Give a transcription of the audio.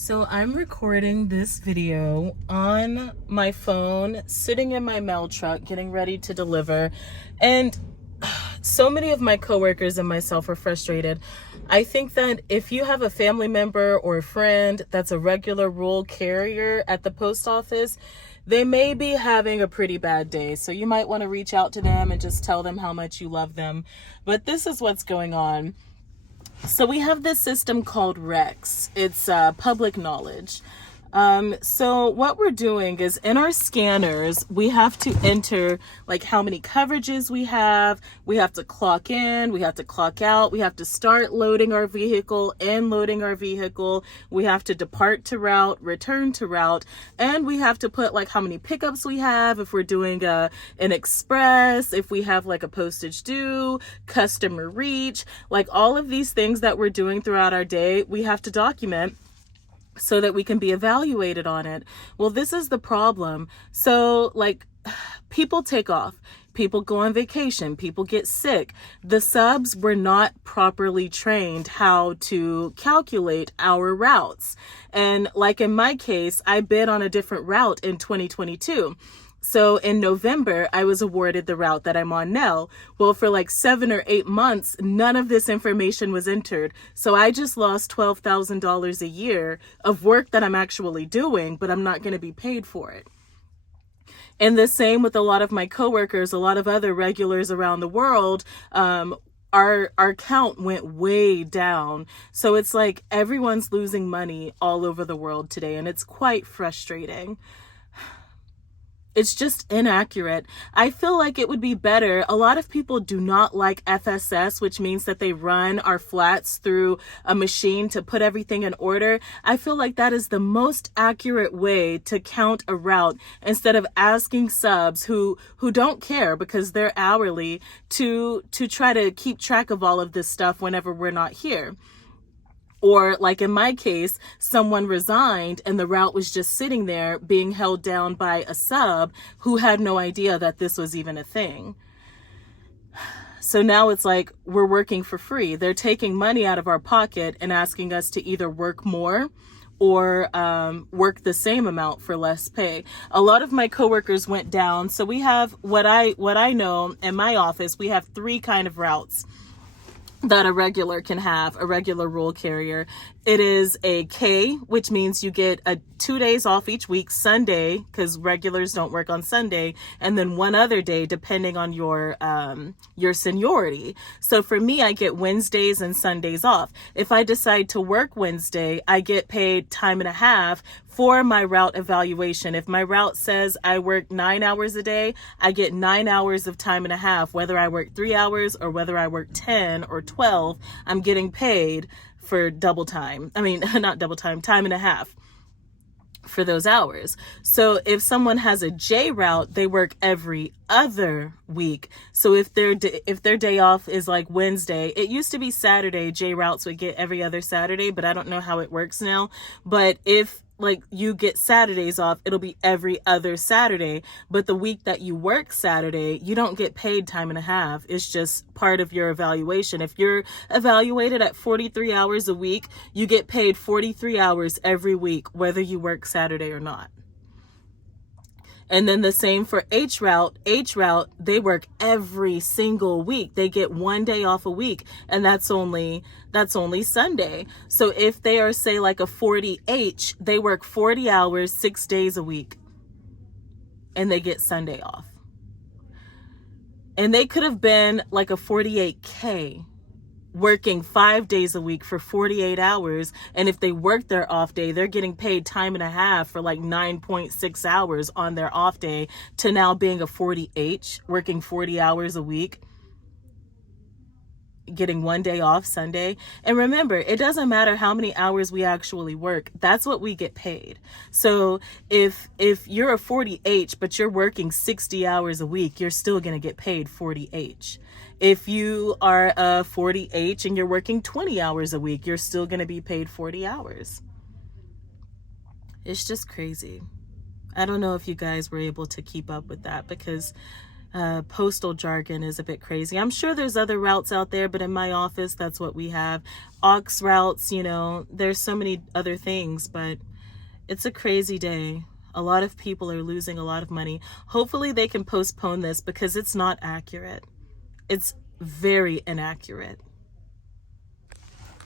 So I'm recording this video on my phone, sitting in my mail truck, getting ready to deliver. And so many of my coworkers and myself are frustrated. I think that if you have a family member or a friend that's a regular rural carrier at the post office, they may be having a pretty bad day. So you might want to reach out to them and just tell them how much you love them. But this is what's going on. So we have this system called Rrecs. It's public knowledge. So what we're doing is in our scanners, we have to enter like how many coverages we have to clock in, we have to clock out, we have to start loading our vehicle and loading our vehicle, we have to depart to route, return to route, and we have to put like how many pickups we have, if we're doing an express, if we have like a postage due, customer reach, like all of these things that we're doing throughout our day, we have to document so that we can be evaluated on it. Well, this is the problem. So like people take off, people go on vacation, people get sick. The subs were not properly trained how to calculate our routes. And like in my case, I bid on a different route in 2022. So in November, I was awarded the route that I'm on now. Well, for like 7 or 8 months, none of this information was entered. So I just lost $12,000 a year of work that I'm actually doing, but I'm not going to be paid for it. And the same with a lot of my coworkers, a lot of other regulars around the world. Our count went way down. So it's like everyone's losing money all over the world today, and it's quite frustrating. It's just inaccurate. I feel like it would be better. A lot of people do not like FSS, which means that they run our flats through a machine to put everything in order. I feel like that is the most accurate way to count a route, instead of asking subs who don't care because they're hourly to try to keep track of all of this stuff whenever we're not here. Or like in my case, someone resigned and the route was just sitting there being held down by a sub who had no idea that this was even a thing. So now it's like we're working for free. They're taking money out of our pocket and asking us to either work more or work the same amount for less pay. A lot of my coworkers went down. So we have what I know in my office, we have 3 kind of routes that a regular can have, a regular rural carrier. It is a K, which means you get 2 days off each week, Sunday, because regulars don't work on Sunday, and then one other day depending on your seniority. So for me, I get Wednesdays and Sundays off. If I decide to work Wednesday, I get paid time and a half for my route evaluation. If my route says I work 9 hours a day, I get 9 hours of time and a half. Whether I work 3 hours or whether I work 10 or 12, I'm getting paid for double time. I mean, not double time, time and a half for those hours. So if someone has a J route, they work every other week. So if their day off is like Wednesday, it used to be Saturday, J routes would get every other Saturday, but I don't know how it works now. But if like you get Saturdays off, it'll be every other Saturday. But the week that you work Saturday, you don't get paid time and a half. It's just part of your evaluation. If you're evaluated at 43 hours a week, you get paid 43 hours every week, whether you work Saturday or not. And then the same for H route. H route, they work every single week. They get 1 day off a week, and that's only Sunday. So if they are, say, like a 40H, they work 40 hours, 6 days a week, and they get Sunday off. And they could have been like a 48K, working 5 days a week for 48 hours. And if they work their off day, they're getting paid time and a half for like 9.6 hours on their off day, to now being a 40H, working 40 hours a week, getting 1 day off, Sunday. And remember, it doesn't matter how many hours we actually work. That's what we get paid. So if you're a 40H, but you're working 60 hours a week, you're still going to get paid 40H. If you are a 40H and you're working 20 hours a week, you're still going to be paid 40 hours. It's just crazy. I don't know if you guys were able to keep up with that, because Postal jargon is a bit crazy. I'm sure there's other routes out there, but in my office, that's what we have. Aux routes, you know, there's so many other things, but it's a crazy day. A lot of people are losing a lot of money. Hopefully they can postpone this because it's not accurate. It's very inaccurate.